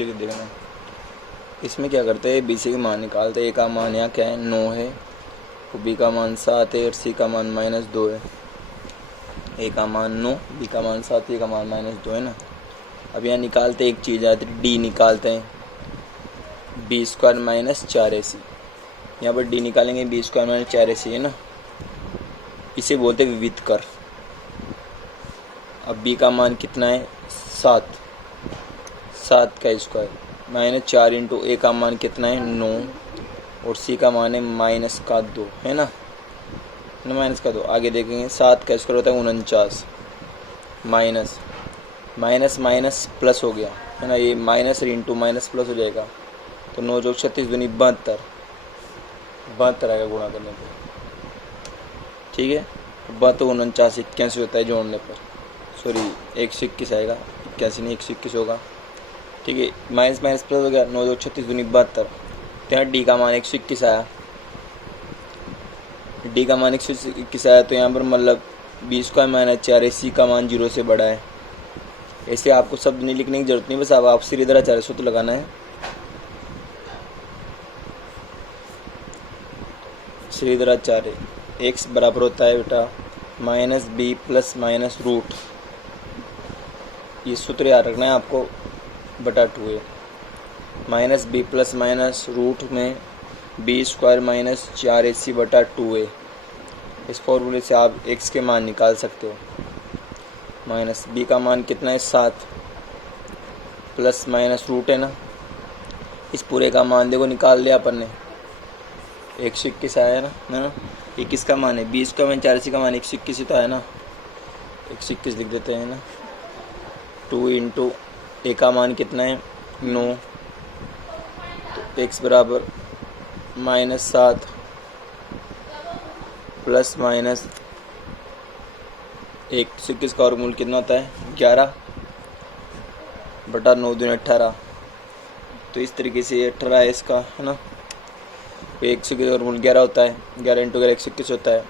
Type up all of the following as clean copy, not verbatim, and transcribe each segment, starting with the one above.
ठीक है देखना, इसमें क्या करते हैं, बी सी का मान निकालते हैं। ए का मान यहाँ क्या है 9 है, बी का मान 7 है और सी का मान -2 है। ए का मान 9, बी का मान 7, ए का मान -2 है ना। अब यहाँ निकालते एक चीज़ आती है डी, निकालते हैं b² - 4ac। यहाँ पर डी निकालेंगे b² - 4ac है ना, इसे बोलते हैं विविध कर। अब b का मान कितना है 7, 7 का स्क्वायर -4 इंटू ए का मान कितना है 9 और सी का मान है -2 है ना, -2। आगे देखेंगे 7 का स्क्वायर होता है 49, माइनस माइनस माइनस प्लस हो गया है ना, ये माइनस इंटू माइनस प्लस हो जाएगा। तो 9 जोग 36 दूनी 72, 72 आएगा गुणा करने पर, ठीक है। 72 49 81 होता है जोड़ने पर, सॉरी 121 आएगा, 81 नहीं 121 होगा, ठीक है। माइनस माइनस प्लस हो गया, 9 जोग 36 दूनी 72। तो यहाँ डी का मान 121 आया, डी का मान 121 आया। तो यहाँ पर मतलब b² - 4ac का मान 0 से बड़ा है। ऐसे आपको शब्द नहीं लिखने की जरूरत नहीं, बस आप श्रीधराचार्य सूत्र लगाना है। श्रीधराचार्य x बराबर होता है बेटा -b + -रूट, ये सूत्र याद रखना है आपको, बटा 2 है। -b + -रूट में b² - 4ac बटा 2 है। इस फॉर्मूले से आप x के मान निकाल सकते हो। माइनस b का मान कितना है 7 प्लस माइनस रूट है ना, इस पूरे का मान देखो निकाल लिया अपन ने, 121 आया ना, ये किसका मान है b² - 4ac का मान 121 तो आया ना, 121 लिख देते हैं ना। 2 इंटू ए का मान कितना है 9, तो x बराबर -7 प्लस माइनस 121 का और मूल कितना होता है 11 बटा 9 दूनी 18। तो इस तरीके से 18 है इसका, है ना। 121 और मूल 11 होता है, 11 इंटू 11 121 होता है।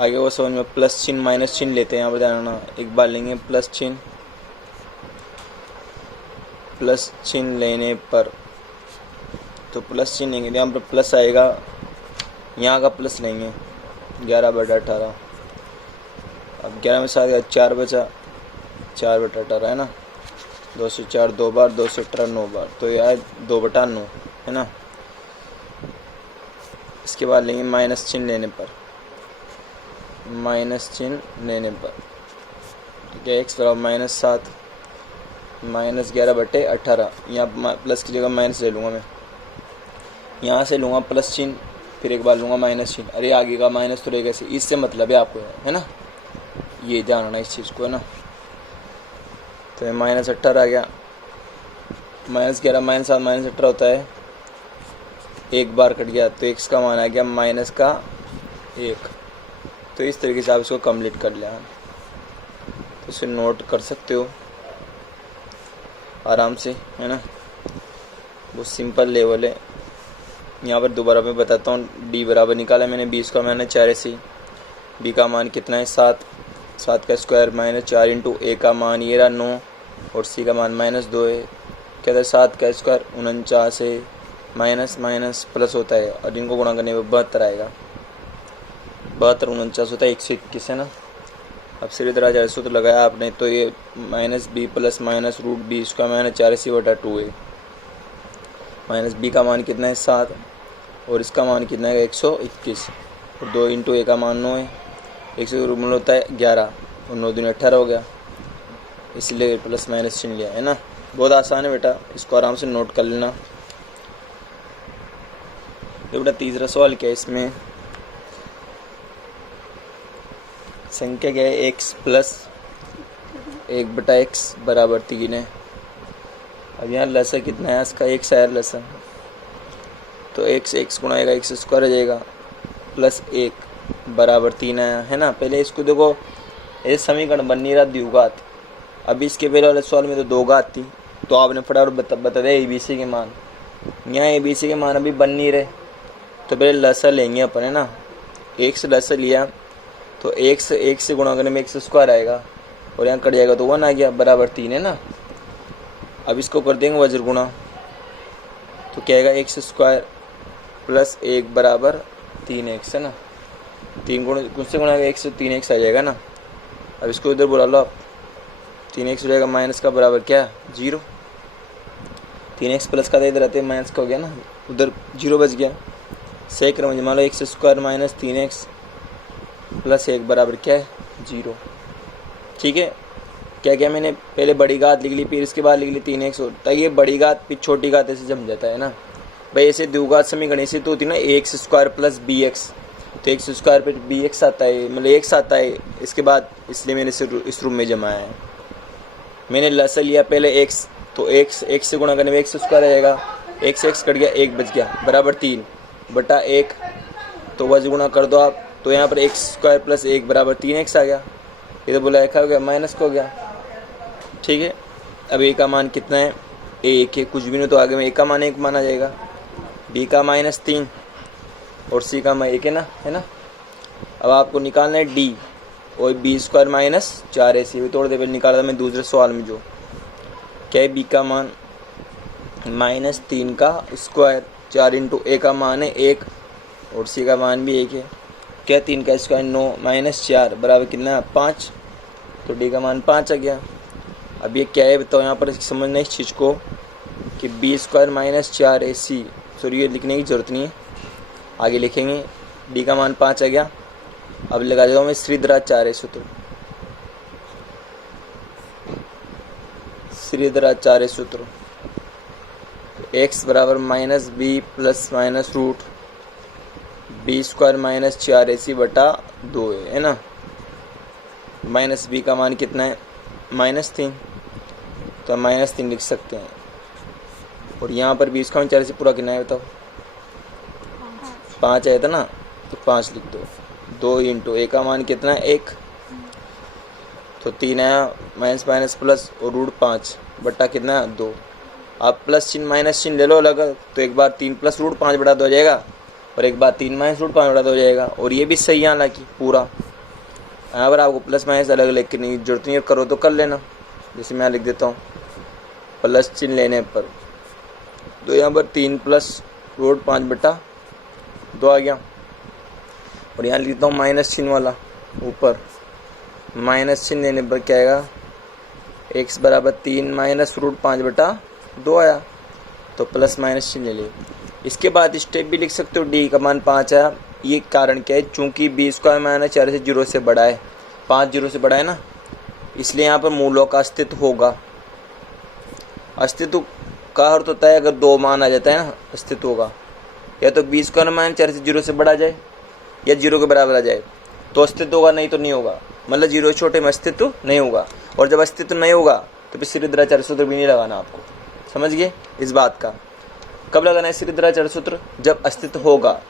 आगे वो समझ में प्लस चिन्ह माइनस चिन्ह लेते हैं, यहाँ पर ध्यान रखना। एक बार लेंगे प्लस चिन्ह लेने पर, तो प्लस चिन्ह लेंगे, यहाँ पर प्लस आएगा, यहाँ का प्लस लेंगे 11 बटा 18। अब 11 में 7 4 बचा, 4 बटा 18 है ना, 2 से 4 2 बार, 2 से 18 9 बार, तो यह है 2 बटा 9 है ना। इसके बाद लेंगे माइनस चिन्ह लेने पर, ठीक है। x बराबर -7 -11 बटे 18, यहाँ प्लस की जगह माइनस ले लूँगा मैं, यहाँ से लूँगा प्लस चिन्ह, फिर एक बार लूँगा माइनस चिन्ह। अरे आगे का माइनस तो रहेगा, इससे मतलब है आपको, है ना, ये जानना इस चीज़ को, है ना। तो -18 आ गया, -11 -7 -18 होता है, एक बार कट गया, तो x का मान आ गया -1। तो इस तरीके से आप इसको कंप्लीट कर लिया, तो इसे नोट कर सकते हो आराम से, है ना, बहुत सिंपल लेवल है। यहाँ पर दोबारा मैं बताता हूँ, d बराबर निकाला मैंने b² - 4ac, b का मान कितना है 7, 7 का स्क्वायर -4 इंटू ए का मान ये रहा 9 और सी का मान -2 है। कहता है 7 का स्क्वायर 49 है, माइनस माइनस प्लस होता है और इनको गुणा करने में 72 आएगा, 72 49 होता है 121 है ना। अब श्रीधराचार्य सूत्र लगाया आपने, तो ये -b + -रूट b² - 4ac बटा 2 है। माइनस b का मान कितना है 7 और इसका मान कितना है 121, और 2 इंटू ए का मान 9 है, 1 से रूट होता है 11 और 9 दूनी 18 हो गया, इसलिए प्लस माइनस चिन्ह लिया, है ना। बहुत आसान है बेटा, इसको आराम से नोट कर लेना। तो बेटा तीसरा सवाल क्या है, इसमें संख्या क्या है x + 1/x बराबर 3 है। अब यहाँ लसा कितना है इसका, x आया लसा, तो x गुणाएगा x² आ जाएगा प्लस 1 बराबर 3 आया, है ना। पहले इसको देखो, ये समीकरण बन नहीं रहा द्विघात। अभी इसके पहले वाले सवाल में तो 2 घात थी, तो आपने फटाफट बता दिया ABC के मान। यहाँ ABC के मान अभी बन नहीं रहे, तो पहले लसा लेंगे अपन, है ना। x लसा लिया तो x से गुणा करने में x² आएगा और यहाँ कट जाएगा तो 1 आ गया, बराबर 3 है ना। अब इसको कर देंगे वज्र गुणा, तो क्या आएगा एक्स स्क्वायर प्लस 1 बराबर 3x है ना। 3 गुण से गुणा आएगा 1 से 3x आ जाएगा ना। अब इसको इधर बुला लो आप, 3x हो जाएगा माइनस का बराबर क्या 0। 3x प्लस का इधर आते माइनस का हो गया ना, उधर 0 बच गया। सही क्रम मान लो x square minus 3x plus 1 बराबर क्या है 0। ठीक है, क्या क्या मैंने पहले बड़ी घात लिख ली, फिर इसके बाद लिख ली 3x, होता है ये बड़ी घात फिर छोटी घात ऐसे जम जाता है ना भाई। ऐसे द्विघात समीकरण से तो होती है ना x square plus B x, तो एक्स स्क्वायर पर बी एक्स आता है, मतलब एक्स आता है इसके बाद, इसलिए मैंने इस रूप में जमाया है। मैंने लसा लिया पहले एक्स, तो एक्स से गुणा करने में एक्स स्क्वायर आएगा, एक्स कट गया 1 बच गया बराबर 3 बटा 1, तो वज्र गुणा कर दो आप, तो यहाँ पर एक्स स्क्वायर प्लस 1 बराबर 3x आ गया। इधर बोला एक हो गया माइनस का हो गया। ठीक है, अब ए का मान कितना है 1 है, कुछ भी नहीं तो आगे में ए का मान 1 माना जाएगा, बी का -3 और सी का मान 1 है ना। अब आपको निकालना है डी, और बी स्क्वायर माइनस 4ac भी थोड़ी देर पहले निकाला था मैं दूसरे सवाल में, जो क्या है बी का मान -3 का स्क्वायर, 4 इंटू ए का मान है 1 और सी का मान भी 1 है। क्या 3 का स्क्वायर 9 -4 बराबर कितना 5, तो डी का मान 5 आ गया। अब ये क्या है बताओ, यहाँ पर समझना इस चीज़ को कि बी स्क्वायर -4ac, सॉरी ये लिखने की ज़रूरत नहीं है, आगे लिखेंगे। डी का मान 5 आ गया। अब लगा देगा मैं श्रीधराचार्य सूत्र, श्रीधराचार्य सूत्र x बराबर -b plus minus root B square -4ac बटा 2 है ना। माइनस बी का मान कितना है -3, तो हम -3 लिख सकते हैं। और यहाँ पर बी स्क्वायर 4ac पूरा कितना है बताओ, 5 आया था ना, तो 5 लिख दो। 2 इंटू ए का मान कितना है 1, तो 3 आया, माइनस माइनस प्लस और रूट 5 बटा कितना 2। आप प्लस चिन्ह माइनस चिन्ह ले लो अलग, तो एक बार 3 प्लस रूट 5 बटा 2 हो जाएगा, और एक बार 3 माइनस रूट 5 बटा 2 हो जाएगा। और ये भी सही है हालांकि पूरा, यहाँ पर आपको प्लस माइनस अलग अलग करने की जरूरत नहीं है, करो तो कर लेना। जैसे मैं लिख देता हूँ प्लस चिन्ह लेने पर, तो यहाँ पर 3 प्लस रूट 5 बटा 2 आ गया। और यहाँ लिखता हूँ माइनस चिन्ह वाला ऊपर, माइनस चिन्ह लेने पर क्या आएगा x बराबर 3 माइनस रूट 5 बटा 2 आया, तो प्लस माइनस चिन्ह ले लिया। इसके बाद स्टेप भी लिख सकते हो, डी का मान 5 आया। ये कारण क्या है, चूंकि बी स्क्वायर -4 से 0 से बड़ा है, 5 0 से बड़ा है ना, इसलिए यहाँ पर मूलों का अस्तित्व होगा। अस्तित्व का अर्थ होता है अगर 2 मान आ जाता है ना, अस्तित्व होगा। या तो बी स्क्वायर -4 से 0 से बड़ा आ जाए या 0 के बराबर आ जाए तो अस्तित्व होगा, नहीं तो नहीं होगा। मतलब 0 छोटे में अस्तित्व नहीं होगा, और जब अस्तित्व नहीं होगा तो फिर श्रीधराचार्य सूत्र भी नहीं लगाना आपको। समझ गए इस बात का। कब लगाना है श्रीधराचार्य सूत्र, जब अस्तित्व होगा।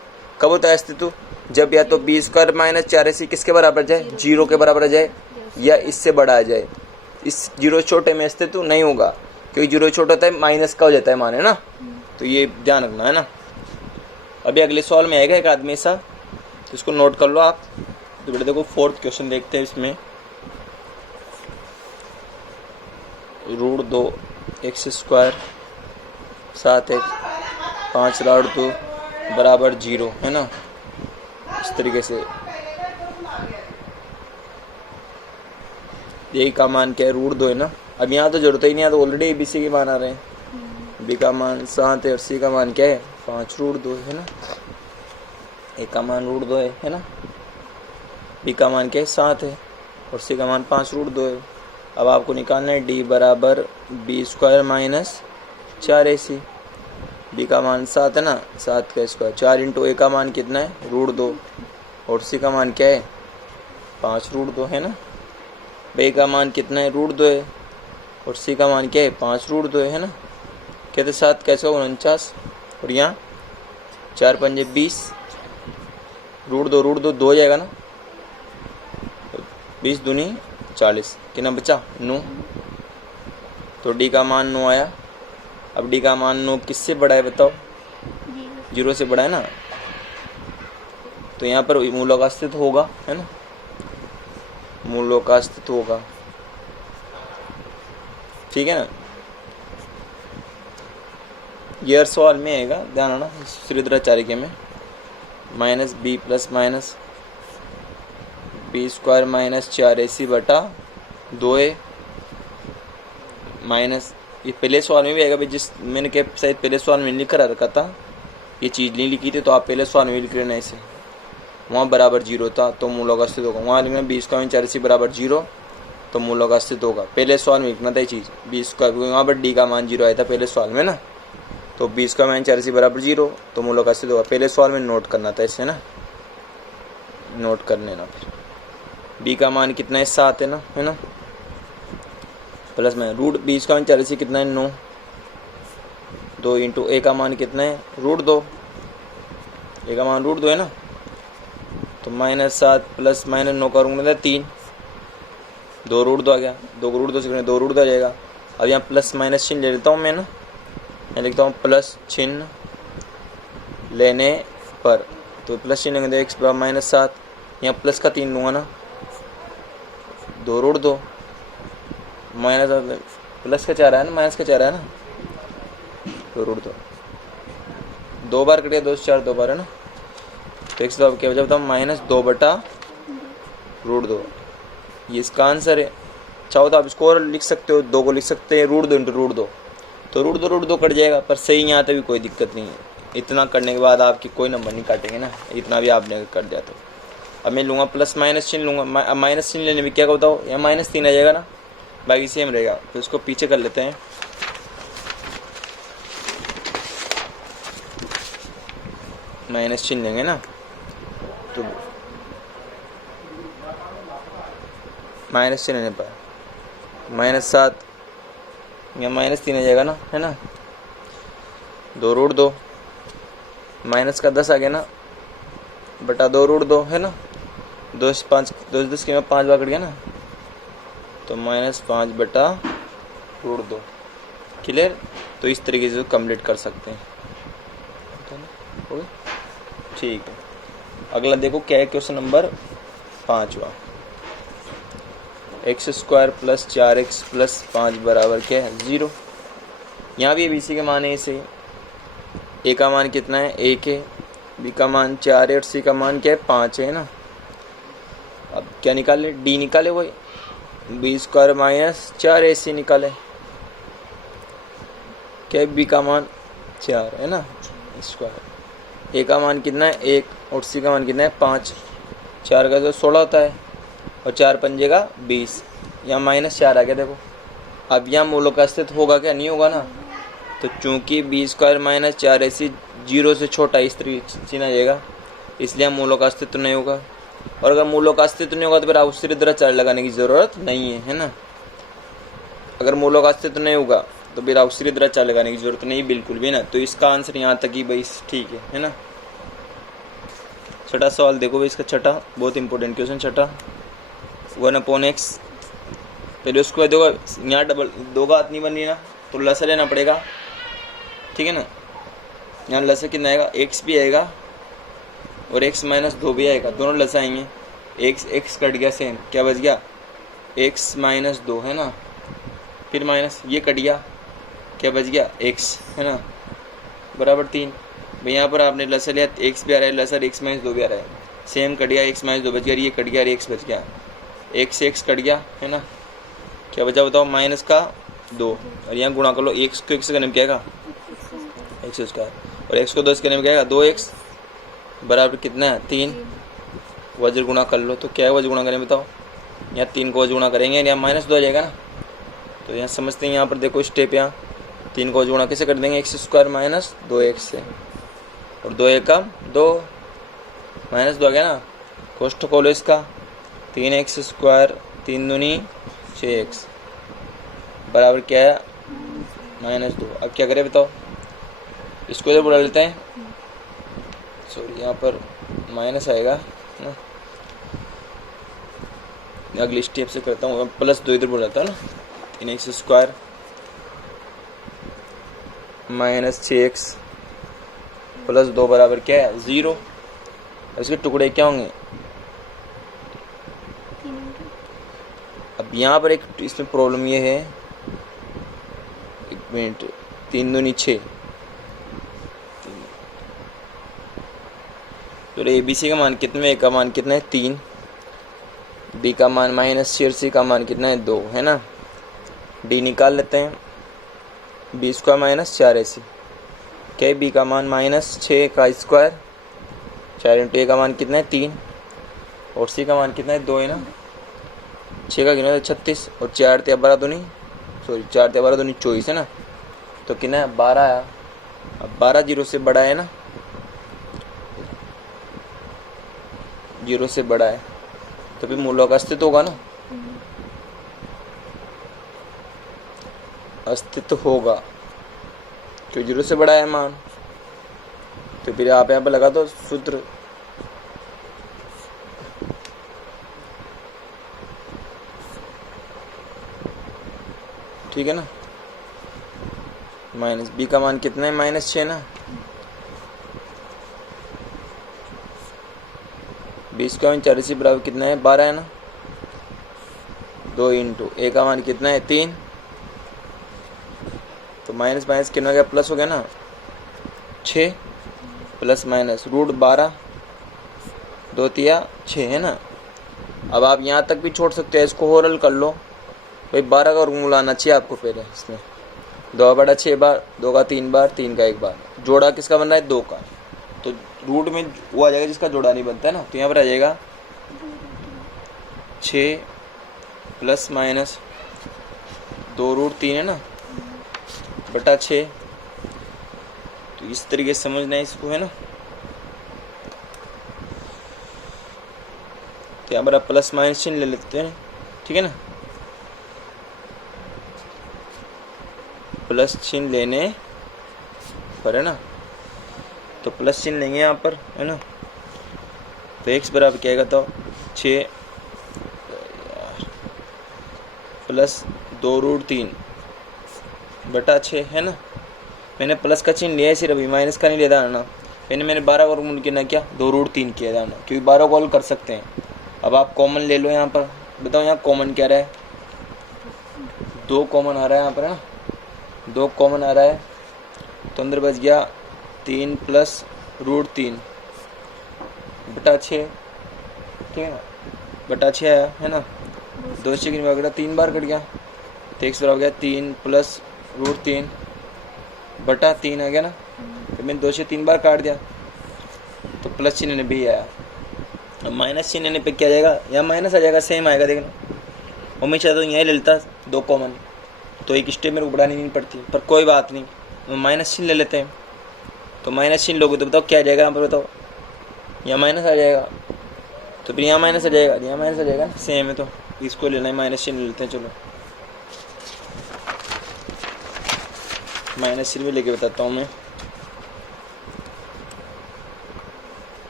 कब होता है अस्तित्व, जब या तो बी स्क्वायर -4ac किसके बराबर जाए 0 के बराबर आ जाए, या इससे बड़ा आ जाए। इस 0 छोटे में अस्तित्व नहीं होगा, क्योंकि 0 छोटा होता है माइनस का हो जाता है मान, है ना, तो ये ध्यान रखना है ना। अभी अगले सवाल में आएगा एक आदमी ऐसा, तो इसको नोट कर लो आप। तो बेटा देखो 4th क्वेश्चन देखते हैं। इसमें √2 x स्क्वायर 7x 5 √2 बराबर 0 है ना। इस तरीके से ए का मान क्या है √2 है ना। अब यहाँ तो जरूरत ही नहीं है, तो ऑलरेडी ए बी सी के मान आ रहे हैं। बी का मान 7 है और सी का मान क्या है 5 √2 है ना। ए का मान √2 है ना, बी का मान क्या है 7 है और सी का मान 5 √2 है। अब आपको निकालना है डी बराबर बी स्क्वायर -4ac। बी का मान 7 है ना, 7 का स्क्वायर 4 इंटू ए का मान कितना है √2 और सी का मान क्या है 5 √2 है ना। बी का मान कितना है √2 है और सी का मान क्या है 5 √2 है ना। कहते 7 कैसे होगा 49, और यहाँ 4 पंजे 20, √2 2 हो जाएगा ना, 20 दूनी 40, कितना बचा 9। तो डी का मान 9 आया। अब डी का मान 9 किससे बड़ा है बताओ, 0 से बड़ा है ना, तो यहाँ पर मूलों का अस्तित्व होगा, है ना, मूलों का अस्तित्व होगा। ठीक है ना। ये हर सवाल में आएगा, ध्यान रखना सूत्रचारिके में। Minus B plus minus B square minus 4ac बटा 2a माइनस, ये पहले सवाल में भी आएगा भाई, जिस मैंने क्या शायद पहले सवाल में लिख कर रखा था, ये चीज़ नहीं लिखी थी तो आप पहले सवाल में लिख लेना इसे। वहाँ बराबर 0 था तो मूलों का अस्तित्व होगा, वहाँ लिखना बी स्क्वायर 4ac बराबर 0 तो मूलों का अस्तित्व होगा। पहले सवाल में लिखना था ये चीज़ बी स्क्वायर, वहाँ पर डी का मान 0 आया था पहले सवाल में ना, तो बी स्क्वायर 4ac बराबर 0 तो मूलों का अस्तित्व होगा। पहले सवाल में नोट करना था इसे ना, नोट कर लेना। फिर बी का मान कितना है 7 है ना, प्लस में रूट बी स्क्वायर 4ac कितना है 9, 2 इंटू ए का मान कितना है √2, ए का मान √2 है ना, तो -7 प्लस -9 करूँगा 3, 2 √2 आ गया, 2 को √2 से करेंगे 2 √2 आ जाएगा। अब यहाँ प्लस माइनस चिन्ह ले लेता हूँ मैं ना, मैं लिखता हूँ प्लस चिन्ह लेने पर, तो प्लस चिन्ह लेंगे x बराबर -7, यहाँ प्लस का 3 लूँगा ना, 2 √2 माइनस प्लस का 4 है ना, माइनस का 4 है ना, 2 √2 2 बार कट गया, 2 से 4 2 बार है ना, तो x क्या बचा बताओ -2 बटा √2, ये इसका आंसर है। चाहो तो आप इसको और लिख सकते हो, 2 को लिख सकते हैं √2 इंटू √2, तो √2 कट जाएगा, पर सही यहाँ तक भी कोई दिक्कत नहीं है। इतना करने के बाद आपकी कोई नंबर नहीं काटेंगे ना, इतना भी आपने कर दिया तो। अब मैं लूँगा प्लस माइनस चिन्ह लूँगा, अब माइनस चिन्ह लेने में क्या बताओ, यहाँ -3 आ जाएगा ना, बाकी सेम रहेगा, तो इसको पीछे कर लेते हैं। माइनस चिन्ह लेंगे ना, तो माइनस चिन्ह लेने पर -7 या -3 आ जाएगा ना, है ना, 2 √2 माइनस का 10 आ गया ना, बटा 2 √2 है ना, 2 से 5 2 से 10 के 5 बार कट गया ना, तो -5 बटा √2 क्लियर। तो इस तरीके से कंप्लीट कर सकते हैं, ठीक है। अगला देखो क्या है, क्वेश्चन नंबर 5वां, x² प्लस 4x प्लस 5 बराबर क्या है 0। यहाँ भी bc के मान है, इसे a का मान कितना है 1 है, b का मान 4 है और c का मान क्या है 5 है ना। अब क्या निकाले, d निकाले, वही b² माइनस 4ac निकाले, क्या है b का मान 4 है ना स्क्वायर, a का मान कितना है 1 और c का मान कितना है 5, 4 का तो 16 होता है और 4 पंजे का 20, यहाँ -4 आ गया। देखो अब यहाँ मूलों का अस्तित्व होगा क्या, नहीं होगा ना, तो चूंकि b² माइनस 4ac 0 से छोटा इस तरीके चिन्ह आ जाएगा, इसलिए मूलों का अस्तित्व नहीं होगा। और अगर मूलों का अस्तित्व नहीं होगा तो फिर आप उससे द्रचार लगाने की ज़रूरत नहीं है ना। अगर मूलों का अस्तित्व नहीं होगा तो फिर आप उससे द्रचार लगाने की ज़रूरत नहीं बिल्कुल भी ना। तो इसका आंसर यहाँ तक ही भाई ठीक है ना। छठा सवाल देखो भाई, इसका छठा बहुत इंपॉर्टेंट क्वेश्चन, छठा 1/x, पहले उसको देखो यहाँ डबल 2 का हाथ नहीं बन रही ना, तो लसा लेना पड़ेगा, ठीक है ना। यहाँ लसा कितना आएगा, x भी आएगा और x - 2 भी आएगा, दोनों लसा आएंगे, x कट गया, सेम क्या बच गया x - 2 है ना, फिर माइनस ये कट गया, क्या बच गया x है ना, बराबर 3। भाई यहाँ पर आपने लसा लिया, x भी आ रहा है लसर, x - 2 भी आ रहा है, सेम कट गया, x - 2 बच गया, ये कट गया, x बच गया, x कट गया है ना, क्या बचा बताओ -2, और यहाँ गुणा कर लो, x को x करने में क्या आएगा x² और x को 10 करने में क्या आएगा 2x, बराबर कितना है 3, वज्र गुणा कर लो, तो क्या है वज्र गुणा करें बताओ, यहाँ 3 को वज्र गुणा करेंगे, यहाँ -2 आ जाएगा ना। तो यहाँ समझते हैं, यहाँ पर देखो स्टेप, यहाँ 3 को वज्र गुणा कैसे कर देंगे, x² माइनस 2x से, और 2 एकम 2 -2 आ गया ना, कोष्ठक खोलो इसका, 3x², 3 दूनी 6x, बराबर क्या है -2। अब क्या करें बताओ, इसको इधर बुला लेते हैं, सॉरी यहाँ पर माइनस आएगा ना, अगली स्टेप से करता हूँ, +2 इधर बुलाता है ना, 3x² माइनस 6x प्लस 2 बराबर क्या है 0। इसके टुकड़े क्या होंगे, अब यहाँ पर एक इसमें प्रॉब्लम ये है, 1 मिनट, 3 दूनी 6, तो ए बी सी का मान कितना है, ए का मान कितना है 3, बी का मान -4, सी का मान कितना है 2, है ना। डी निकाल लेते हैं, बी स्क्वायर -4ac, क्या है, बी का मान -6 का स्क्वायर, 4 इंटू ए का मान कितना है 3 और सी का मान कितना है 2, है ना। 6 का गिनो 36 और 4 × 12 दूनी 24, है ना। तो कितना है 12 आया। अब 12 0 से बड़ा है ना, 0 से बड़ा है तो फिर मूलों का अस्तित्व होगा ना, अस्तित्व होगा क्यों, 0 से बड़ा है मान। तो फिर आप यहाँ पर लगा दो सूत्र, ठीक है ना। माइनस बी का मान कितना है -6 ना, बी स्क्वायर 40 बराबर कितना है 12 है ना। 2 इंटू ए का मान कितना है 3, तो माइनस माइनस कितना हो गया, प्लस हो गया ना, 6 प्लस माइनस √12, 2 तिया 6, है ना। अब आप यहाँ तक भी छोड़ सकते हैं, इसको और हल कर लो भाई। 12 का वर्गमूल आना चाहिए आपको पहले इसमें, 2 बड़ा 6 बार, 2 का 3 बार, 3 का 1 बार, जोड़ा किसका बन रहा है 2 का, तो रूट में वो आ जाएगा जिसका जोड़ा नहीं बनता है ना। तो यहाँ पर आ जाएगा 6 प्लस माइनस 2√3 है ना बटा 6। तो इस तरीके से समझना है इसको, है ना। तो यहाँ पर आप प्लस माइनस चिन्ह ले लेते हैं, ठीक है ना। प्लस चिन्ह लेने पर, है ना, तो प्लस चिन्ह लेंगे यहाँ पर, है ना। तो x बराबर क्या आएगा, तो 6 प्लस 2√3 बटा 6, है ना। मैंने प्लस का चिन्ह लिया है सिर्फ, अभी माइनस का नहीं लिया था ना। मैंने 12 वर्गमूल किया ना, क्या 2√3 किया था ना, क्योंकि 12 को हल कर सकते हैं। अब आप कॉमन ले लो यहाँ पर, बताओ यहाँ कॉमन क्या रहा है, 2 कॉमन आ रहा है यहाँ पर, है ना। 2 कॉमन आ रहा है तो अंदर बच गया 3 प्लस √3 बटा 6, ठीक है ना, बटा 6 आया, है ना। 2 से कितनी बार कटा, 3 बार कट गया, तो x बराबर गया 3 प्लस √3 बटा 3 आ गया ना। तो मैंने 2 से 3 बार काट दिया तो प्लस चिन्ह भी आया। अब माइनस चिन्ह लेने पे क्या जाएगा, यहाँ माइनस आ जाएगा, सेम आएगा, देखना। और मैं चाहता हूँ यही ले लेता 2 कॉमन, तो एक स्टेप मेरे को बढ़ानी नहीं पड़ती, पर कोई बात नहीं, माइनस चिन्ह ले लेते हैं। तो माइनस चिन्ह लोगे तो बताओ क्या आ जाएगा यहाँ पर, बताओ, यहाँ माइनस आ जाएगा, तो फिर यहाँ माइनस आ जाएगा, यहाँ माइनस आ जाएगा, सेम है। तो इसको लेना है, माइनस चिन्ह लेते हैं। चलो माइनस चिन्ह भी लेके बताता हूँ मैं।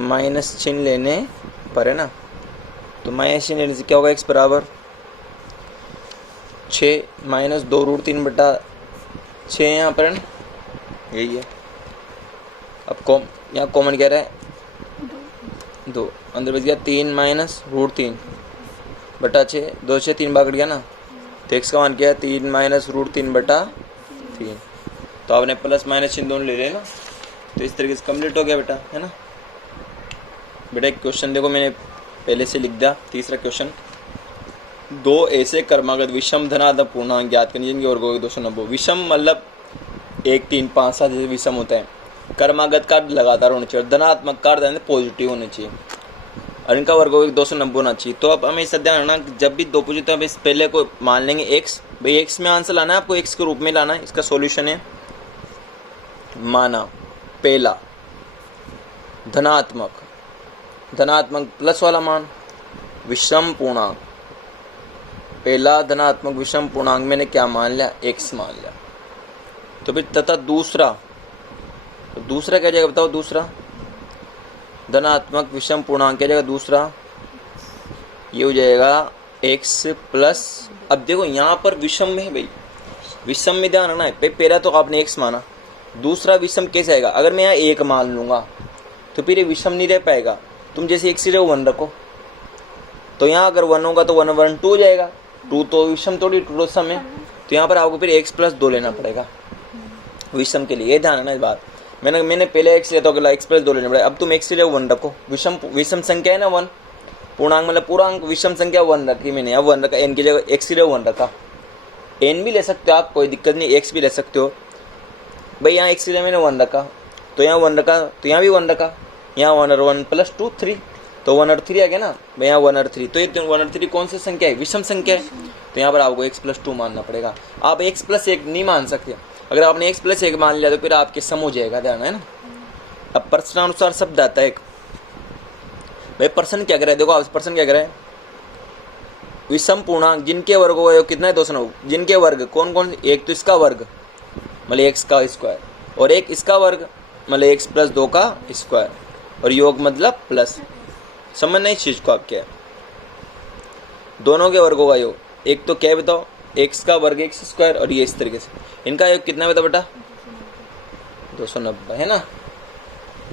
माइनस चिन्ह लेने पर, है ना, तो माइनस चिन्ह लेने से क्या होगा, x बराबर 6 माइनस 2√3 बटा 6 यहाँ पर, है ना, यही है। अब यहाँ कॉमन क्या रहा है 2, अंदर बच गया 3 माइनस √3 बटा 6, 2 से 3 बार कट गया ना, तो x का मान क्या है 3 माइनस √3 बटा 3। तो आपने प्लस माइनस चिन्ह दोनों ले लेना, तो इस तरीके से कंप्लीट हो गया बेटा, है ना। बेटा एक क्वेश्चन देखो, मैंने पहले से लिख दिया, तीसरा क्वेश्चन, 2 ऐसे क्रमागत विषम धनात्मक पूर्णांक ज्ञात करने जिनके वर्गों के 290। विषम मतलब 1 3 5 7 जैसे विषम होता है, क्रमागत का लगातार होना चाहिए, धनात्मक का पॉजिटिव होना चाहिए, और इनका वर्गों के 290 होना चाहिए। तो अब हमें इस ध्यान रखना, जब भी 2 पूछे तो हम इस पहले को मान लेंगे x, भाई x में आंसर लाना है आपको, x के रूप में लाना है। इसका सॉल्यूशन है, माना पहला धनात्मक प्लस वाला मान विषम पूर्णांक, पहला धनात्मक विषम पूर्णांक मैंने क्या मान लिया, x मान लिया। तो फिर तथा दूसरा क्या जाएगा बताओ, दूसरा धनात्मक विषम पूर्णांक क्या जाएगा, दूसरा ये हो जाएगा x प्लस, अब देखो यहाँ पर विषम में है भाई, विषम में ध्यान रखना है, पहला तो आपने x माना, दूसरा विषम कैसे आएगा, अगर मैं यहाँ 1 मान लूंगा तो फिर ये विषम नहीं रह पाएगा। तुम जैसे x रहे हो 1 रखो, तो यहाँ अगर 1 होगा तो 1 1 2 जाएगा, 2 तो विषम थोड़ी, 2 तो सम है, तो यहाँ पर आपको फिर x प्लस 2 लेना पड़ेगा विषम के लिए, ये ध्यान रखना इस बात। मैंने पहले एक्स लिया तो अगला एक्स प्लस 2 लेने पड़े। अब तुम एक्स ले 1 रखो, विषम संख्या है ना 1, पूर्णांक मतलब पूर्णांक, विषम संख्या 1 रखी मैंने, अब 1 रखा, एन की जगह एक्स ले 1 रखा। एन भी ले सकते हो आप, कोई दिक्कत नहीं, एक्स भी ले सकते हो भाई। यहाँ एक्स ले मैंने 1 रखा, तो यहाँ 1 रखा, तो यहाँ भी 1 रखा, यहाँ 1 और 1 प्लस 2 3, तो 1 और 3 आ गया ना भाई, यहाँ 1 और 3, तो ये 1 और 3 कौन सी संख्या है, विषम संख्या है, तो यहाँ पर आपको x प्लस 2 मानना पड़ेगा। आप x प्लस 1 नहीं मान सकते, अगर आपने x प्लस 1 मान लिया तो फिर आपके सम हो जाएगा, ध्यान है ना। अब प्रश्नानुसार शब्द आता है एक, भाई प्रश्न क्या कर रहा है, देखो आप प्रश्न क्या कर रहा है, विषम पूर्णांक जिनके वर्ग हो कितना है 290, जिनके वर्ग कौन कौन, एक तो इसका वर्ग मतलब x का स्क्वायर, और एक इसका वर्ग मतलब x प्लस 2 का स्क्वायर, और योग मतलब प्लस, समझना इस चीज को आप क्या है, दोनों के वर्गों का योग, एक तो क्या है बताओ, x का वर्ग x स्क्वायर, और ये इस तरीके से इनका योग कितना बताओ बेटा 290 है ना,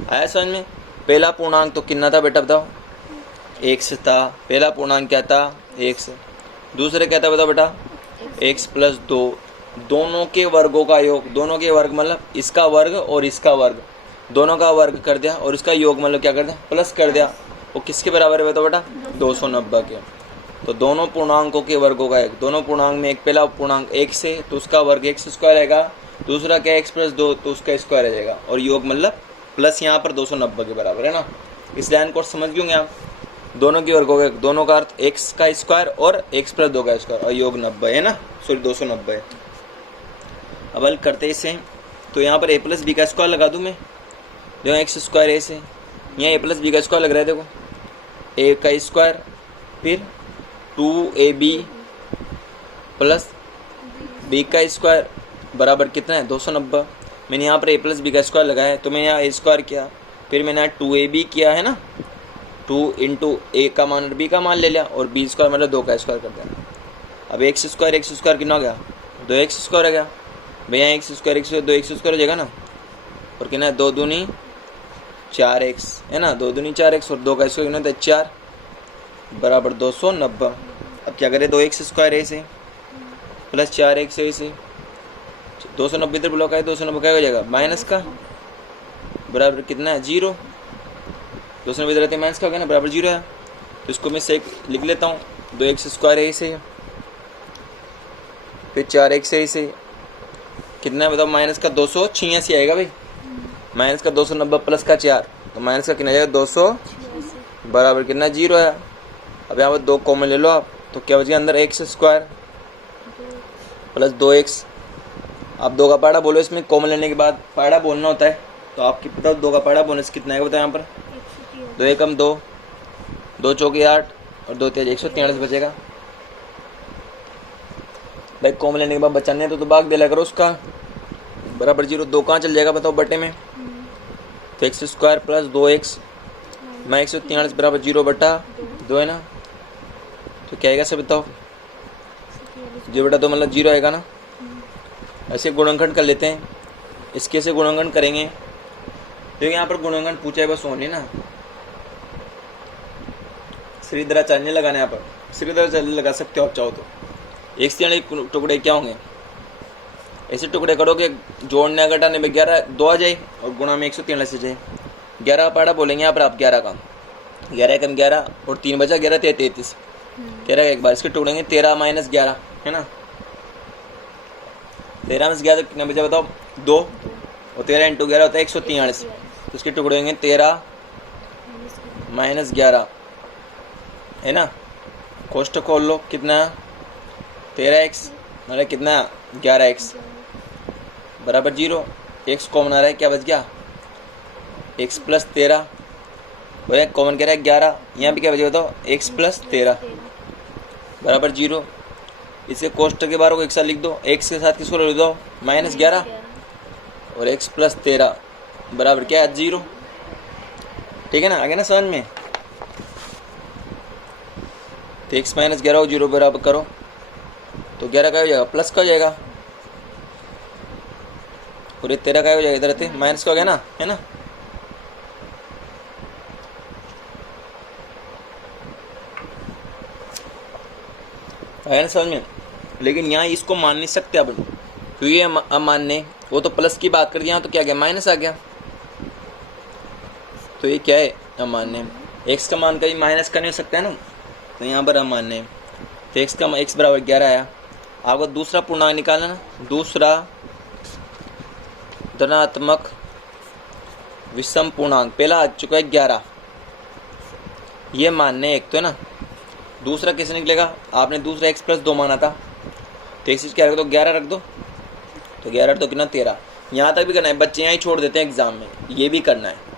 आया समझ में। पहला पूर्णांक तो कितना था बेटा बताओ, x था, पहला पूर्णांक क्या था x, दूसरे क्या था बताओ बेटा x प्लस 2, दोनों के वर्गों का योग, दोनों के वर्ग मतलब इसका वर्ग और इसका वर्ग, दोनों का वर्ग कर दिया, और इसका योग मतलब क्या कर दिया प्लस कर दिया, वो किसके बराबर है बताओ बेटा 290 के। तो दोनों पूर्णांकों के वर्गों का एक, दोनों पूर्णांक में एक पहला पूर्णांक x से तो उसका वर्ग x स्क्वायर रहेगा, दूसरा क्या x प्लस 2 तो उसका स्क्वायर रह जाएगा, और योग मतलब प्लस यहाँ पर 290 के बराबर है ना। इस लाइन को समझ गए आप, दोनों के वर्गों का, दोनों का अर्थ x का स्क्वायर और x प्लस 2 का स्क्वायर, और योग 90 है ना, सॉरी 290 है। अब हल करते इसे, तो यहाँ पर a प्लस बी का स्क्वायर लगा दूँ मैं, देखो एक्स स्क्वायर ए से, यहाँ a प्लस बी का स्क्वायर लग रहा है, देखो a का स्क्वायर फिर 2ab प्लस b का स्क्वायर बराबर कितना है 290। मैंने यहाँ पर a प्लस बी का स्क्वायर लगाया है, तो मैंने यहाँ a स्क्वायर किया, फिर मैंने यहाँ 2ab किया है ना, 2 इंटू ए का मान और b का मान ले लिया, और b स्क्वायर मतलब 2 का स्क्वायर कर दिया। अब एक्स स्क्वायर कितना हो गया 2x स्क्वायर हो गया भैया, एक्स स्क्वायर 2x स्क्वायर हो जाएगा ना, और कितना है 2 दूनी 4x है ना, 2 दूनी 4x, और 2 का स्क्वायर कितना था 4 बराबर 290। अब क्या करें 2x स्क्वायर है से प्लस 4x है से 290 इधर ब्लॉक है, 290 क्या हो जाएगा माइनस का बराबर कितना है 0, 290 इधर रहते माइनस का हो गया ना बराबर 0 है, तो इसको मैं से लिख लेता हूँ 2x स्क्वायर है से फिर 4x है से कितना है बताओ माइनस का 286 आएगा भाई, माइनस का 290 प्लस का 4 तो माइनस का कितना जाएगा 200 बराबर कितना 0 है। अब यहाँ पर 2 कॉमन ले लो आप, तो क्या बच गया अंदर x स्क्वायर प्लस 2x। आप 2 का पहाड़ा बोलो, इसमें कॉमन लेने के बाद पहाड़ा बोलना होता है, तो आपकी बताओ 2 का पहाड़ा बोनस कितना है बताओ, यहाँ पर 2 एकम 2, 2 चौके 8 और 2 तेज 143 बचेगा भाई। कॉमन लेने के बाद बचाने तो भाग दिला करो उसका बराबर 0, 2 कहाँ चल जाएगा बताओ बटे में, तो एक्स स्क्वायर प्लस 2x मैं 143 बराबर 0 बटा 2 है ना, तो क्या आएगा सब बताओ 0 बटा 2 मतलब 0 आएगा ना। ऐसे गुणनखंड कर लेते हैं, इसके से गुणनखंड करेंगे, तो यहाँ पर गुणनखंड पूछा है बस ओनली ना, श्रीधराचार्य लगाना है, यहाँ पर श्रीधराचार्य लगा सकते हो आप चाहो तो। एक से टुकड़े क्या होंगे, ऐसे टुकड़े करोगे जोड़ने घटाने में 11 2 आ जाए और गुणा में 143 जाए, 11 का पहाड़ा बोलेंगे यहाँ पर आप 11 का, 11 कम 11 और 3 बचा 11 33, 13 का एक बार इसके टुकड़ेंगे 13 माइनस 11 है ना, 13 में से 11 कितना बचा बताओ 2, और 13 इंटू 11 होता है 143, तो इसके टुकड़े होंगे 13 माइनस 11 है ना, कोष्ठक खोल लो कितना 13x मतलब कितना 11x बराबर 0, x कॉमन आ रहा है क्या बच गया x प्लस 13, वो कॉमन कह रहा है 11, यहाँ भी क्या बचे बताओ x प्लस 13 बराबर 0। इसे कोष्ठक के बाहर को एक साथ लिख दो, x के साथ किसको लिख दो माइनस 11 और x प्लस 13 बराबर क्या है 0, ठीक है ना, आगे ना समझ में। तो x माइनस 11 को 0 बराबर करो तो 11 का हो जाएगा प्लस का हो जाएगा, और 13 का हो जाएगा इधर थे माइनस का हो गया ना, है ना। आया ना समझ में, लेकिन यहाँ इसको मान नहीं सकते अब, क्योंकि ये अमान्य, वो तो प्लस की बात कर दिया तो क्या गया माइनस आ गया, तो ये क्या है, अमान्य है। x का मान कभी माइनस का नहीं हो सकता है ना, तो यहाँ पर अमान्य है। तो x बराबर 11 आया। आपको दूसरा पूर्णांक निकालना ना, दूसरा धनात्मक विषम पूर्णांक, पहला आ चुका है 11, ये मान्य है एक तो है ना। दूसरा कैसे निकलेगा, आपने दूसरा x प्लस 2 माना था, तो x क्या रख दो, 11 रख दो, तो 11 तो कितना 13। यहाँ तक भी करना है, बच्चे यहाँ ही छोड़ देते हैं एग्जाम में, ये भी करना है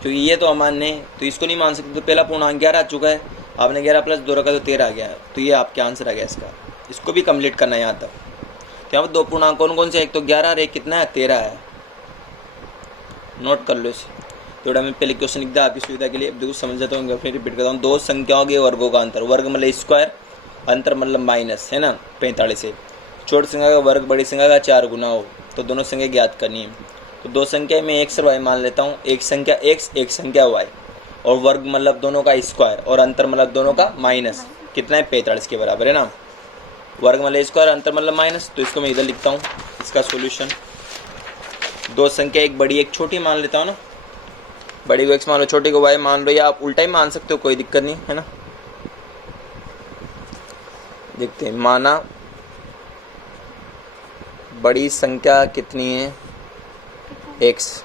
क्योंकि ये तो अमान्य है, तो इसको नहीं मान सकते। तो पहला पूर्णांक 11 आ चुका है, आपने 11 प्लस 2 रखा तो 13 आ गया, तो ये आपके आंसर आ गया इसका। इसको भी कंप्लीट करना है यहाँ तक। तो यहाँ पर 2 पूर्णांक कौन कौन से, एक तो 11 और एक कितना है 13 है, नोट कर लो इसे। थोड़ा मैं पहले क्वेश्चन लिख दिया आपकी सुविधा के लिए, अब देखो समझ जाता हूँ, फिर रिपीट करता हूँ। दो संख्याओं के वर्गों का अंतर, वर्ग मतलब स्क्वायर, अंतर मतलब माइनस, है ना 45 से। छोटी संख्या का वर्ग बड़ी संख्या का 4 गुना हो, तो दोनों संख्या ज्ञात करनी है। तो दो संख्या में एक्स और वाई मान लेता हूँ, एक संख्या एक्स एक संख्या वाई, और वर्ग मतलब दोनों का स्क्वायर, और अंतर मतलब दोनों का माइनस, कितना है 45 के बराबर है ना। वर्ग मतलब स्क्वायर, अंतर मतलब माइनस, तो इसको मैं इधर लिखता हूँ, इसका सोल्यूशन। दो संख्या एक बड़ी एक छोटी मान लेता हूँ ना, बड़ी को एक्स मान लो, छोटी को वाई मान लो, या आप उल्टा ही मान सकते हो, कोई दिक्कत नहीं है ना। देखते हैं, माना बड़ी संख्या कितनी है एक्स,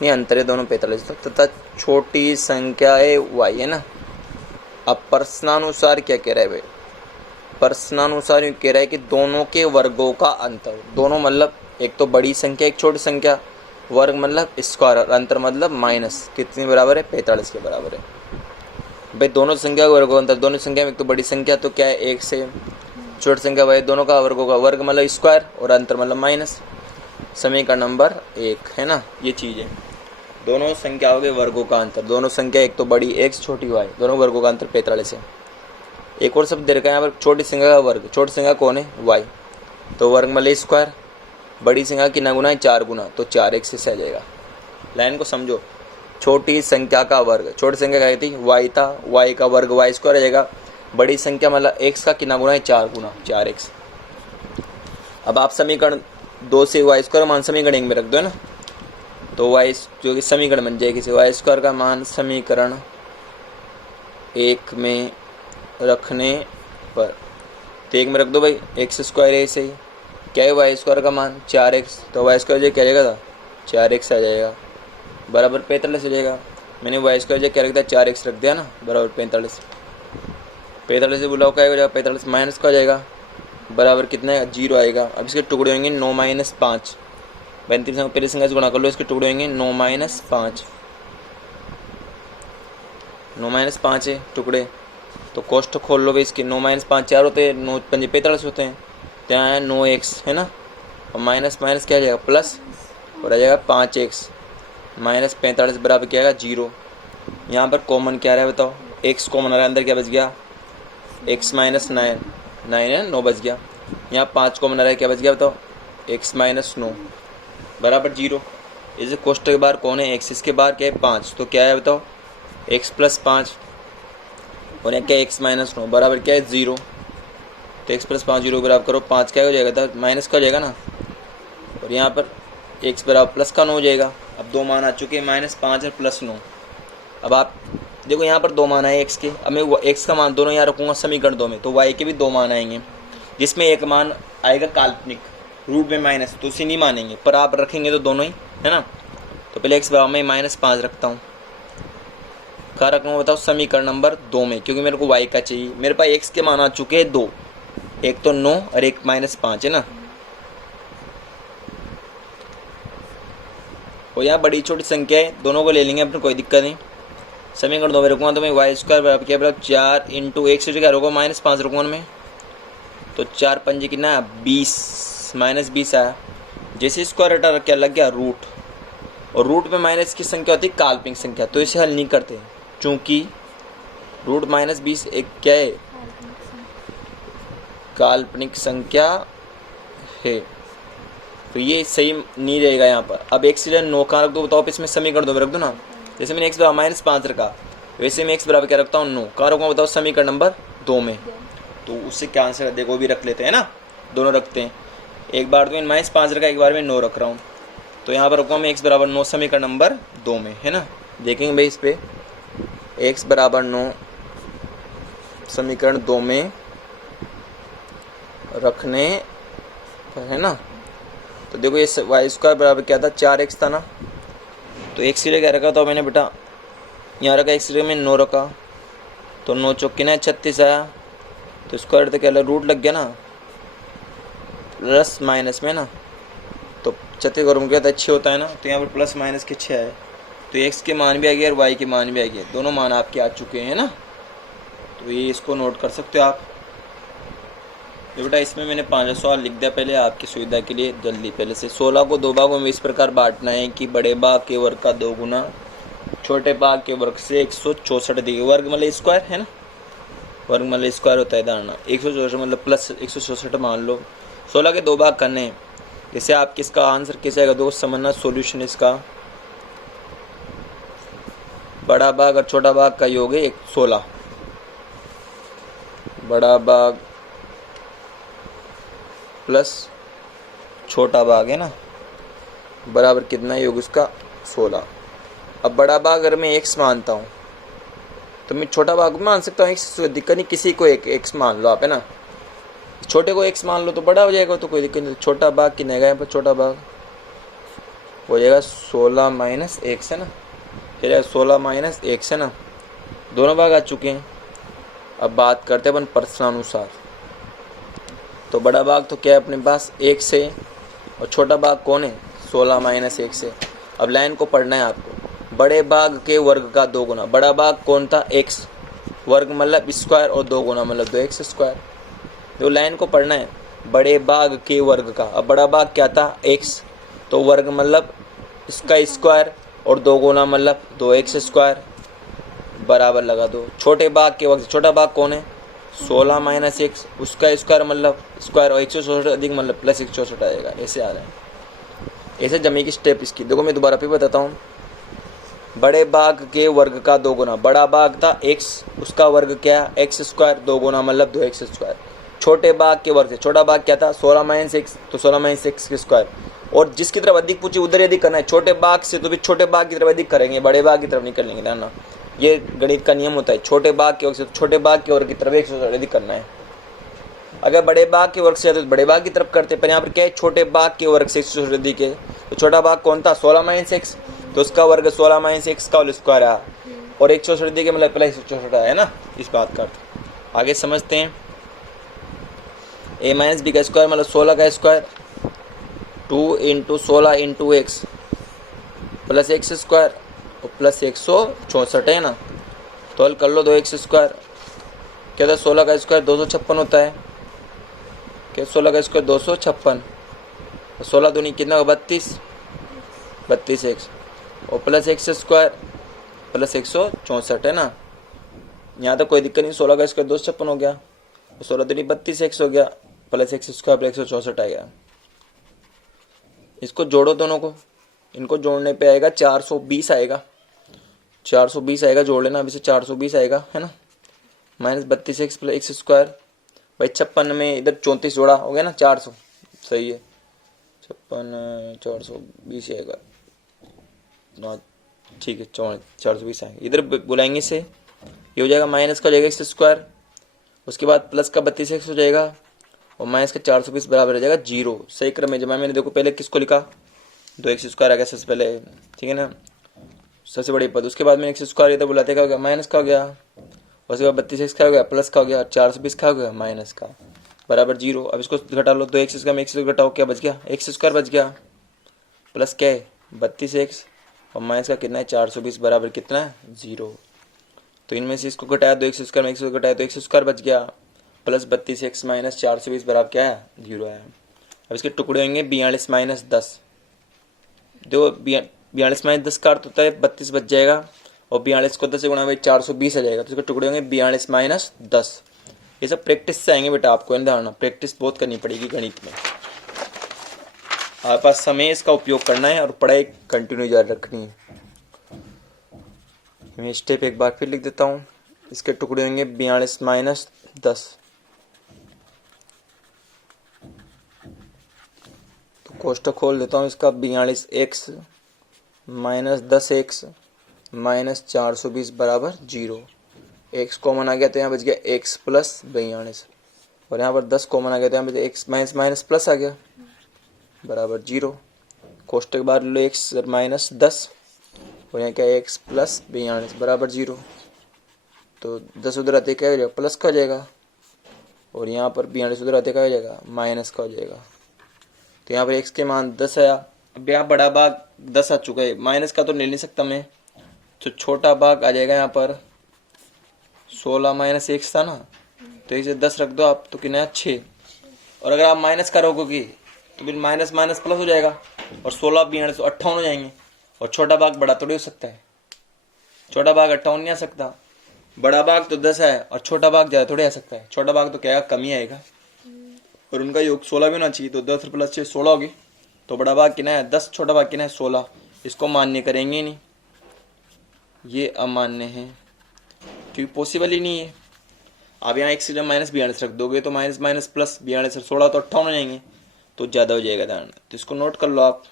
नहीं अंतर है दोनों 45, तथा छोटी संख्या है वाई, है ना। अब प्रश्नानुसार क्या कह रहा है भाई, प्रश्नानुसार यूँ कह रहा है कि दोनों के वर्गों का अंतर, दोनों मतलब एक तो बड़ी संख्या एक छोटी संख्या, वर्ग मतलब स्क्वायर, और अंतर मतलब माइनस, कितने बराबर है 45 के बराबर है भाई। दोनों संख्या का वर्गों का अंतर, दोनों संख्या में एक तो बड़ी संख्या तो क्या है एक से, छोटी संख्या भाई दोनों का वर्गों का, वर्ग मतलब स्क्वायर और अंतर मतलब माइनस। समीकरण नंबर 1 है ना, ये चीज़ है। दोनों संख्याओं के वर्गों का अंतर, दोनों संख्या एक तो बड़ी एक्स छोटी वाई, दोनों वर्गों का अंतर 45 है। एक और शब्द दे रखा है यहाँ पर, छोटी संख्या का वर्ग, छोटी संख्या कौन है वाई, तो वर्ग मतलब स्क्वायर, बड़ी संख्या कितना गुना है 4 गुना, तो 4x से आ जाएगा। लाइन को समझो, छोटी संख्या का वर्ग, छोटी संख्या क्या थी वाई था, वाई का वर्ग वाई स्क्वायर आ जाएगा, बड़ी संख्या मतलब x का कितना गुना है 4 गुना 4x। अब आप समीकरण 2 से वाई स्क्वायर मान समीकरण 1 में रख दो है ना, तो वाई जो कि समीकरण बन जाएगी, किसी वाई स्क्वायर का मान समीकरण 1 में रखने पर, तो 1 में रख दो भाई, एक्स स्क्वायर है ऐसे ही, क्या है वाई स्क्वायर का मान 4x, तो वाई स्क्वायर क्या जाएगा था 4x आ जाएगा, बराबर 45 हो जाएगा। मैंने वाई स्क्वायर क्या रख दिया 4x रख दिया ना, बराबर 45। 45 से बुलाओ क्या हो जाएगा 45 माइनस का हो जाएगा, बराबर कितना है 0 आएगा। अब इसके टुकड़े होंगे 9 माइनस 5, पैंतीस पहले संख्या से गुणा कर लो, इसके टुकड़े होंगे 9 माइनस 5, 9 माइनस 5 है टुकड़े, तो कोष्ठ खोल लो भाई इसके, 9 माइनस 5 4 होते हैं, 9 पंजे 45 होते हैं, तो यहाँ है 9x है ना, और माइनस माइनस क्या आ जाएगा प्लस, और आ जाएगा 5x माइनस 45 बराबर क्या आएगा 0। यहाँ पर कॉमन क्या रहा है बताओ, x कॉमन आ रहा है, अंदर क्या बच गया x माइनस 9 है 9 बच गया, यहाँ 5 कॉमन आ रहा है, क्या बच गया बताओ x माइनस 9 बराबर 0। इसे कोष्ठक के बाहर कौन है x, इसके बाहर क्या है 5, तो क्या है बताओ x प्लस 5, और यहाँ क्या है x माइनस 9 बराबर क्या है 0, तो x प्लस 5 0 बराबर करो 5 क्या हो जाएगा था माइनस का हो जाएगा ना, और यहाँ पर x बराबर प्लस का 9 हो जाएगा। अब दो मान आ चुके हैं -5 और +9। अब आप देखो यहाँ पर दो मान आए x के, अब मैं x का मान दोनों यहाँ रखूँगा समीकरण 2 में, तो y के भी दो मान आएंगे, जिसमें एक मान आएगा काल्पनिक रूट में माइनस, तो उसे नहीं मानेंगे, पर आप रखेंगे तो दोनों ही है ना। तो पहले x बराबर मैं -5 रखता हूँ, कहाँ रखूँगा बताओ समीकरण नंबर 2 में, क्योंकि मेरे को y का चाहिए। मेरे पास x के मान आ चुके हैं 2, एक तो 9 और एक -5 है ना, और यहाँ बड़ी छोटी संख्या है दोनों को ले लेंगे अपने, कोई दिक्कत नहीं। समीकरण 2 में रखूँगा तो मैं वाई स्क्वायर बराबर क्या बराबर 4 इंटू एक से क्या रखूँगा -5 रखूँगा मैं, तो 4 पंजे कितना 20 -20 आया। जैसे स्क्वायर हटा क्या लग गया रूट, और रूट में माइनस की संख्या होती है काल्पनिक संख्या, तो इसे हल नहीं करते चूँकि रूट -20 एक क्या है काल्पनिक संख्या है, तो ये सही नहीं रहेगा यहाँ पर। अब x से 9 कहाँ रख दो बताओ, इसमें समीकरण 2 में रख दो ना, जैसे मैंने x बराबर -5 रखा, वैसे मैं x बराबर क्या रखता हूँ 9, कहाँ रखूँगा बताओ समीकरण नंबर 2 में, तो उससे क्या आंसर देखो भी रख लेते हैं ना, दोनों रखते हैं। एक बार तो मैंने -5 रखा, एक बार मैं 9 रख रहा हूँ, तो यहाँ पर रखूँगा मैं x बराबर 9 समीकरण नंबर 2 में है ना। देखेंगे भाई इस पे x बराबर 9 समीकरण 2 में रखने पर है ना। तो देखो ये वाई स्क्वायर बराबर क्या था, 4x था ना। तो x की जगह क्या रखा था मैंने बेटा, यहाँ रखा x की जगह में 9 रखा। तो 9 चौके ना 36 आया। तो स्क्वायर तो क्या रूट लग गया ना, प्लस माइनस में ना। तो 36 और क्या था 6 होता है ना। तो यहाँ पर प्लस माइनस के 6 आए। तो x के मान भी आ गया और y के मान भी आ गया, दोनों मान आपके आ चुके हैं ना। तो ये इसको नोट कर सकते हो आप। तो बेटा इसमें मैंने 5 सवाल लिख दिया पहले आपकी सुविधा के लिए जल्दी। पहले से 16 को 2 भागों में इस प्रकार बांटना है कि बड़े भाग के वर्ग का 2 गुना छोटे भाग के वर्ग से 164 दिए। वर्ग मतलब स्क्वायर है ना, वर्ग मतलब स्क्वायर होता है धारणा। 164 मतलब प्लस 164 मान लो। 16 के 2 भाग करने हैं। जैसे आप किसका आंसर कैसे आएगा दोस्त समझना। सॉल्यूशन इसका बड़ा भाग और छोटा भाग का योग है 16। बड़ा भाग प्लस छोटा भाग है ना, बराबर कितना योग इसका 16। अब बड़ा भाग अगर मैं x मानता हूँ तो मैं छोटा भाग मान सकता हूँ x, दिक्कत नहीं। किसी को एक x मान लो आप है ना, छोटे को x मान लो तो बड़ा हो जाएगा, तो कोई दिक्कत नहीं। छोटा भाग कितना है यहाँ पर, छोटा भाग हो जाएगा 16 माइनस x है ना, फिर 16 माइनस x है ना, दोनों भाग आ चुके हैं। अब बात करते हैं अपन प्रश्नानुसार। तो बड़ा भाग तो क्या है अपने पास x है और छोटा भाग कौन है 16 माइनस x है। अब लाइन को पढ़ना है आपको। बड़े भाग के वर्ग का 2 गुना, बड़ा भाग कौन था x, वर्ग मतलब स्क्वायर और 2 गुना मतलब 2x स्क्वायर। तो लाइन को पढ़ना है बड़े भाग के वर्ग का। अब बड़ा भाग क्या था x, तो वर्ग मतलब इसका स्क्वायर और 2 गुना मतलब 2x स्क्वायर, बराबर लगा दो। छोटे भाग के वर्ग, छोटा भाग कौन है 16 माइनस एक्स, उसका स्क्वायर मतलब स्क्वायर और 164 अधिक मतलब प्लस 164 आएगा। ऐसे आ रहा है, ऐसे जमी की स्टेप इसकी। देखो मैं दोबारा फिर बताता हूँ। बड़े भाग के वर्ग का 2 गुना, बड़ा भाग था x, उसका वर्ग क्या एक्स स्क्वायर, 2 गुना मतलब 2x स्क्वायर। छोटे भाग के वर्ग से, छोटा भाग क्या था 16 माइनस एक्स, तो 16 माइनस एक्स के स्क्वायर। और जिसकी तरफ अधिक पूछी उधर अधिक करना है, छोटे भाग से तो भी छोटे भाग की तरफ अधिक करेंगे, बड़े भाग की तरफ नहीं करेंगे ना। ये गणित का नियम होता है। छोटे भाग के वर्ग से छोटे भाग के वर्ग की तरफ 160 अधिक करना है। अगर बड़े भाग के वर्ग से तो बड़े भाग की तरफ करते, पर यहाँ पर क्या है छोटे भाग के वर्ग से 160 अधिक है। तो छोटा भाग कौन था 16 माइनस एक्स, तो उसका वर्ग 16 माइनस एक्स का होल स्क्वायर आया और 164 अधिक है मतलब प्लस 164 है ना। इस बात का आगे समझते हैं। a माइनस बी का स्क्वायर मतलब 16 का square 2 into 16 into x plus x square और प्लस 164 है ना। तो हल कर लो 2x स्क्वायर क्या था 16 का स्क्वायर 256 होता है। क्या 16 का स्क्वायर 256, 16 दूनी कितना 32 एक्स और प्लस एक्स स्क्वायर प्लस 164 है ना। यहाँ तो कोई दिक्कत नहीं, 16 का स्क्वायर 256 हो गया, 16 दूनी 32 एक्स हो गया प्लस एक्स स्क्वायर प्लस 164 आ गया। इसको जोड़ो दोनों को, इनको जोड़ने पे आएगा 420 आएगा, 420 आएगा, जोड़ लेना अभी से 420 आएगा है ना। Minus 32 x plus x square भाई 56 में इधर 34 जोड़ा हो गया ना 400, सही है 56 420 आएगा ना, ठीक है 420 आएगा। इधर बुलाएंगे से ये हो जाएगा माइनस का हो जाएगा एक्स स्क्वायर, उसके बाद प्लस का 32 एक्स हो जाएगा और माइनस का 420 बराबर हो जाएगा 0। सही क्रम में जमा। मैंने देखो पहले किसको लिखा 2x स्क्वायर आ गया सबसे पहले, ठीक है ना, सबसे बड़ी पद। उसके बाद में एक्स स्क्वायर इधर बुलाते क्या हो गया माइनस का हो गया, उसके बाद 32 एक्स का हो गया प्लस का हो गया और 420 का हो गया माइनस का बराबर 0। अब इसको घटा लो, 2 एक्स का में एक्स घटाओ क्या बच गया एक्स स्क्वायर बच गया प्लस क्या है 32 एक्स और माइनस का कितना है 420 बराबर कितना है 0। तो इनमें से इसको घटाया 2 एक्स स्क्वायर में एक्स घटाया तो एक्स स्क्वायर बच गया प्लस 32 एक्स माइनस 420 बराबर क्या है 0 है। अब इसके टुकड़े होंगे 42 माइनस 10, जो 42 माइनस 10 का अर्थ होता है 32 बच जाएगा और 42 को 10 से गुणा 420 आ जाएगा। तो इसके टुकड़े होंगे 42 माइनस 10। ये सब प्रैक्टिस से आएंगे बेटा, आपको धारणा प्रैक्टिस बहुत करनी पड़ेगी गणित में। आपके पास समय इसका उपयोग करना है और पढ़ाई कंटिन्यू जारी रखनी है। मैं स्टेप एक बार फिर लिख देता हूँ। इसके टुकड़े होंगे 42 माइनस 10, तो कोष्टक खोल देता हूँ इसका 42 एक्स माइनस 10 एक्स -420 बराबर 0। x कॉमन आ गया तो यहाँ बच गया x प्लस 42 और यहाँ पर 10 कॉमन आ गया तो यहाँ पे x माइनस माइनस प्लस आ गया बराबर 0। कोष्टक बाहर लो x माइनस 10 और यहाँ क्या है x प्लस 42 बराबर 0। तो 10 उधर आते क्या हो जाएगा प्लस का हो जाएगा और यहाँ पर 42 उधर आते क्या हो जाएगा माइनस का हो जाएगा। तो यहाँ पर x के मान 10 आया। अब यहाँ बड़ा भाग 10 आ चुका है, माइनस का तो ले नहीं सकता मैं, तो छोटा भाग आ जाएगा यहाँ पर 16 माइनस 1 था ना, तो इसे 10 रख दो आप तो कितना है 6। और अगर आप माइनस का रखोगे तो फिर माइनस माइनस प्लस हो जाएगा और 16 42 58 हो जाएंगे। और छोटा भाग बड़ा थोड़ी हो सकता है, छोटा भाग 58 नहीं आ सकता। बड़ा भाग तो 10 है और छोटा भाग ज़्यादा थोड़ी आ सकता है, छोटा भाग तो क्या है कम ही आएगा। और उनका योग 16 भी होना चाहिए, तो 10 प्लस 6 16 होगी। तो बड़ा भाग कितना है 10, छोटा भाग कितना है 16। इसको मान्य करेंगे नहीं, ये अमान्य है क्योंकि पॉसिबल ही नहीं है। अब यहाँ एक से जब माइनस 42 रख दोगे तो माइनस माइनस प्लस 42 16 तो 58 हो जाएंगे, तो ज़्यादा हो जाएगा ध्यान। तो इसको नोट कर लो आप।